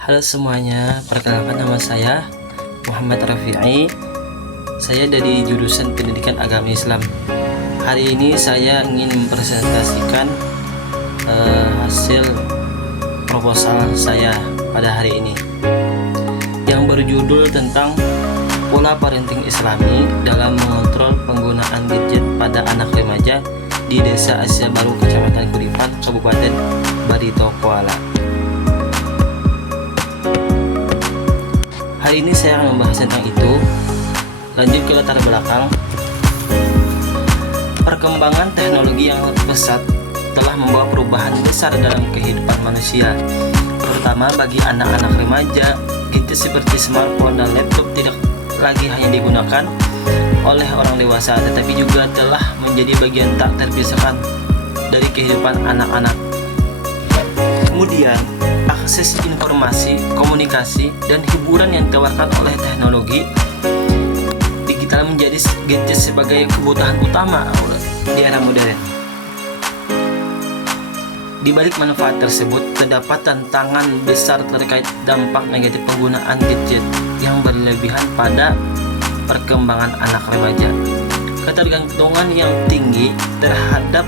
Halo semuanya, perkenalkan nama saya Muhammad Rafi'i. Saya dari jurusan Pendidikan Agama Islam. Hari ini saya ingin mempresentasikan hasil proposal saya pada hari ini yang berjudul tentang pola parenting Islami dalam mengontrol penggunaan gadget pada anak remaja di Desa Asia Baru, Kecamatan Kuripan, Kabupaten Barito Kuala. Hari ini saya akan membahas tentang itu. Lanjut ke latar belakang. Perkembangan teknologi yang pesat telah membawa perubahan besar dalam kehidupan manusia, terutama bagi anak-anak remaja. Gadget seperti smartphone dan laptop tidak lagi hanya digunakan oleh orang dewasa, tetapi juga telah menjadi bagian tak terpisahkan dari kehidupan anak-anak. Kemudian, akses informasi, komunikasi, dan hiburan yang ditawarkan oleh teknologi digital menjadi gadget sebagai kebutuhan utama di era modern. Di balik manfaat tersebut, terdapat tantangan besar terkait dampak negatif penggunaan gadget yang berlebihan pada perkembangan anak remaja. Ketergantungan yang tinggi terhadap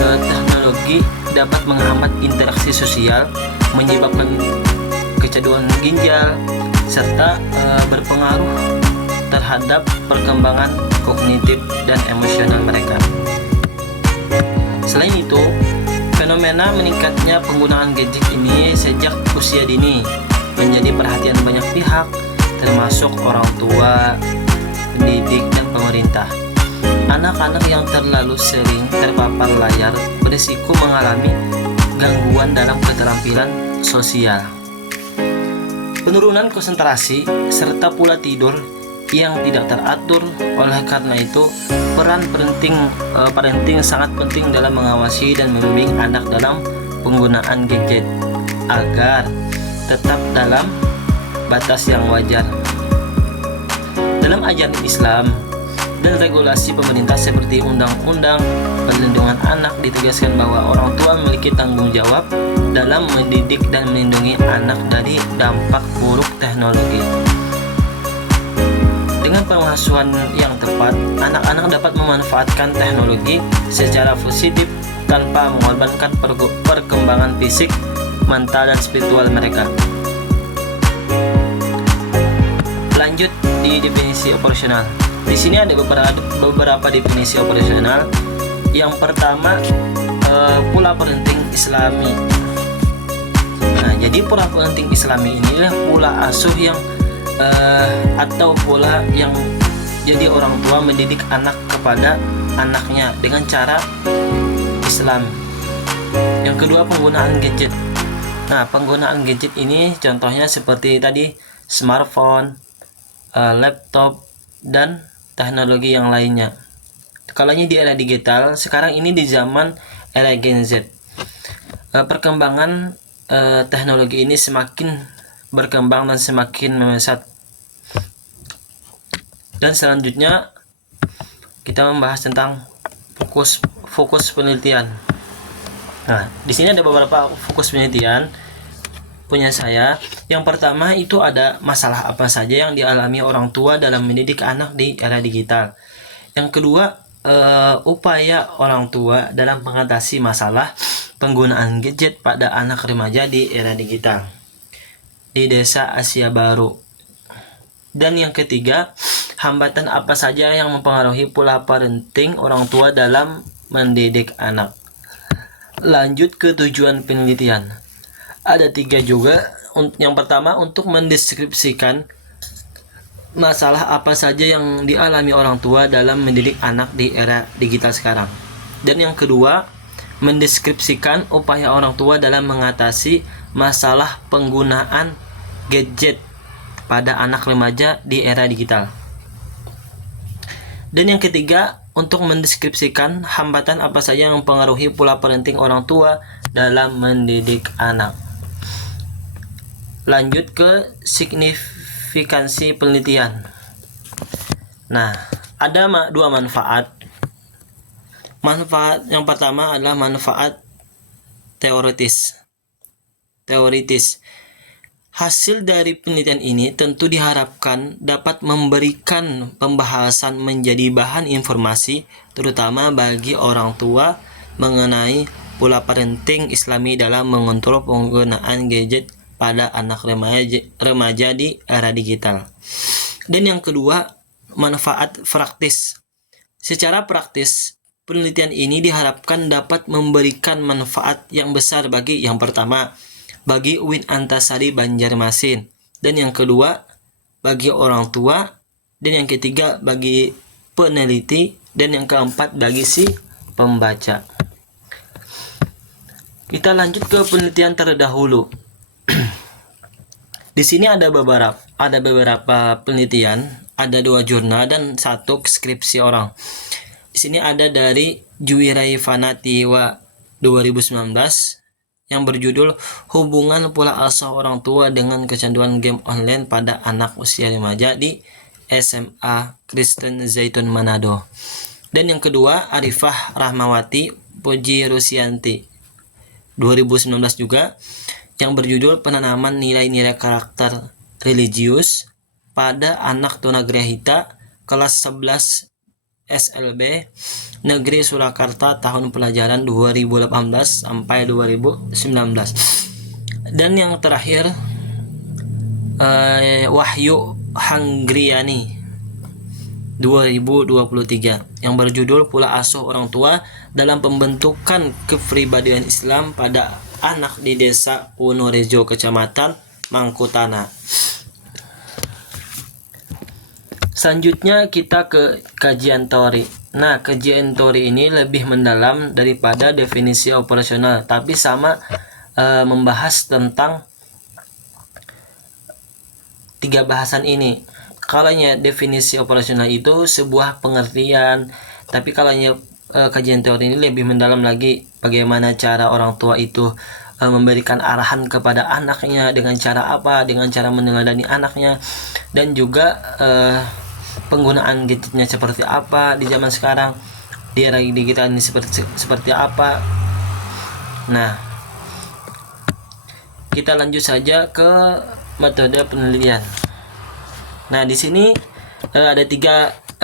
teknologi dapat menghambat interaksi sosial, menyebabkan kecanduan ginjal, serta berpengaruh terhadap perkembangan kognitif dan emosional mereka. Selain itu, fenomena meningkatnya penggunaan gadget ini sejak usia dini menjadi perhatian banyak pihak, termasuk orang tua, pendidik, dan pemerintah. Anak-anak yang terlalu sering terpapar layar berisiko mengalami gangguan dalam keterampilan sosial, penurunan konsentrasi, serta pola tidur yang tidak teratur. Oleh karena itu, peran parenting sangat penting dalam mengawasi dan membimbing anak dalam penggunaan gadget agar tetap dalam batas yang wajar. Dalam ajaran Islam dan regulasi pemerintah seperti Undang-Undang Perlindungan Anak ditegaskan bahwa orang tua memiliki tanggung jawab dalam mendidik dan melindungi anak dari dampak buruk teknologi. Dengan pengasuhan yang tepat, anak-anak dapat memanfaatkan teknologi secara positif tanpa mengorbankan perkembangan fisik, mental, dan spiritual mereka. Lanjut di definisi operasional. Di sini ada beberapa definisi operasional. Yang pertama, pola parenting Islami. Nah, jadi pola parenting Islami inilah pola asuh yang atau pola yang jadi orang tua mendidik anak kepada anaknya dengan cara Islam. Yang kedua, penggunaan gadget. Nah, penggunaan gadget ini contohnya seperti tadi smartphone, laptop, dan teknologi yang lainnya. Kalau ini di era digital, sekarang ini di zaman era Gen Z, perkembangan teknologi ini semakin berkembang dan semakin memesat. Dan selanjutnya kita membahas tentang fokus penelitian. Nah, di sini ada beberapa fokus penelitian punya saya. Yang pertama itu ada masalah apa saja yang dialami orang tua dalam mendidik anak di era digital. Yang kedua, upaya orang tua dalam mengatasi masalah penggunaan gadget pada anak remaja di era digital di Desa Asia Baru. Dan yang ketiga, hambatan apa saja yang mempengaruhi pola parenting orang tua dalam mendidik anak. Lanjut ke tujuan penelitian. Ada 3 juga. Yang pertama, untuk mendeskripsikan masalah apa saja yang dialami orang tua dalam mendidik anak di era digital sekarang. Dan yang kedua, mendeskripsikan upaya orang tua dalam mengatasi masalah penggunaan gadget pada anak remaja di era digital. Dan yang ketiga, untuk mendeskripsikan hambatan apa saja yang mempengaruhi pola parenting orang tua dalam mendidik anak. Lanjut ke signifikansi penelitian. Nah, ada 2 manfaat. Manfaat yang pertama adalah manfaat teoritis. Hasil dari penelitian ini tentu diharapkan dapat memberikan pembahasan menjadi bahan informasi terutama bagi orang tua mengenai pola parenting Islami dalam mengontrol penggunaan gadget pada anak remaja di era digital. Dan yang kedua, manfaat praktis. Secara praktis, penelitian ini diharapkan dapat memberikan manfaat yang besar bagi yang pertama, bagi UIN Antasari Banjarmasin, dan yang kedua, bagi orang tua, dan yang ketiga, bagi peneliti, dan yang keempat, bagi si pembaca. Kita lanjut ke penelitian terdahulu. Di sini ada beberapa penelitian, ada 2 jurnal dan 1 skripsi orang. Di sini ada dari Juwirai Fanatiwa 2019 yang berjudul Hubungan Pola Asuh Orang Tua dengan Kecanduan Game Online pada Anak Usia Remaja di SMA Kristen Zaitun Manado. Dan yang kedua, Arifah Rahmawati Puji Rusianti 2019 juga, yang berjudul Penanaman Nilai-Nilai Karakter Religius pada Anak Tunagrahita kelas 11 SLB Negeri Surakarta tahun pelajaran 2018 sampai 2019. Dan yang terakhir, Wahyu Hanggriani 2023 yang berjudul Pola Asuh Orang Tua dalam Pembentukan Kepribadian Islam pada Anak di Desa Wonorejo, Kecamatan Mangkutana. Selanjutnya kita ke kajian teori. Nah, kajian teori ini lebih mendalam daripada definisi operasional, tapi sama membahas tentang 3 bahasan ini. Kalau definisi operasional itu sebuah pengertian, tapi kalau kajian teori ini lebih mendalam lagi bagaimana cara orang tua itu memberikan arahan kepada anaknya, dengan cara apa, dengan cara meneladani anaknya, dan juga penggunaan gadgetnya seperti apa di zaman sekarang, di era digital ini seperti apa. Nah, kita lanjut saja ke metode penelitian. Nah, di sini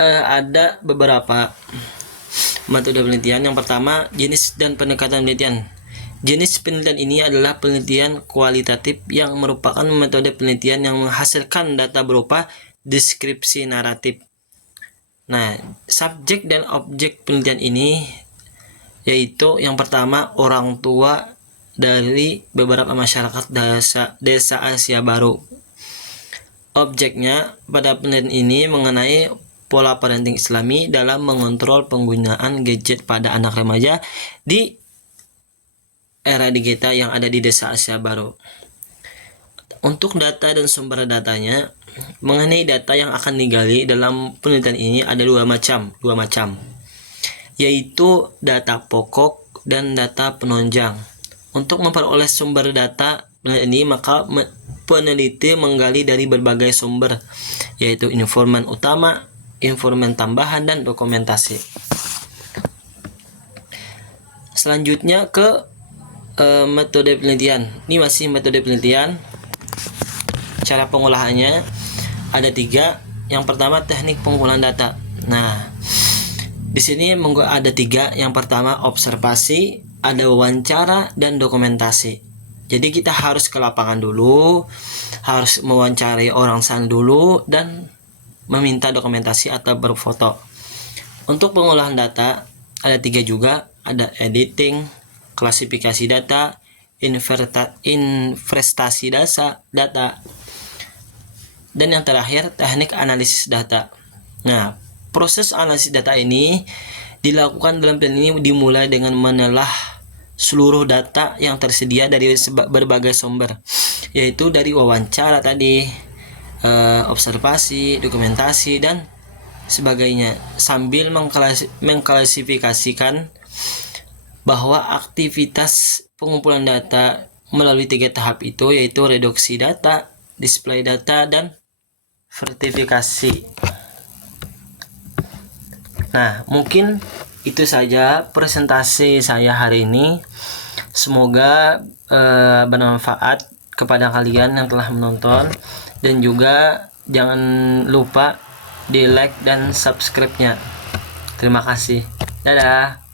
ada beberapa metode penelitian. Yang pertama, jenis dan pendekatan penelitian. Jenis penelitian ini adalah penelitian kualitatif yang merupakan metode penelitian yang menghasilkan data berupa deskripsi naratif. Nah, subjek dan objek penelitian ini yaitu yang pertama, orang tua dari beberapa masyarakat desa Asia Baru. Objeknya pada penelitian ini mengenai pola parenting Islami dalam mengontrol penggunaan gadget pada anak remaja di era digital yang ada di desa Asia Baru. Untuk data dan sumber datanya, mengenai data yang akan digali dalam penelitian ini ada dua macam, yaitu data pokok dan data penunjang. Untuk memperoleh sumber data penelitian ini, maka peneliti menggali dari berbagai sumber, yaitu informan utama, informan tambahan, dan dokumentasi. Selanjutnya ke metode penelitian. Ini masih metode penelitian. Cara pengolahannya ada 3. Yang pertama, teknik pengumpulan data. Nah, di sini ada 3. Yang pertama, observasi, ada wawancara, dan dokumentasi. Jadi kita harus ke lapangan dulu, harus mewawancarai orang sana dulu, dan meminta dokumentasi atau berfoto. Untuk pengolahan data ada 3 juga, ada editing, klasifikasi data, investasi data, dan yang terakhir teknik analisis data. Nah, proses analisis data ini dilakukan dalam penelitian ini dimulai dengan menelah seluruh data yang tersedia dari berbagai sumber, yaitu dari wawancara tadi, observasi, dokumentasi, dan sebagainya, sambil mengklasifikasikan bahwa aktivitas pengumpulan data melalui 3 tahap itu, yaitu reduksi data, display data, dan verifikasi. Nah, mungkin itu saja presentasi saya hari ini. Semoga bermanfaat kepada kalian yang telah menonton, dan juga jangan lupa di like dan subscribe-nya. Terima kasih. Dadah.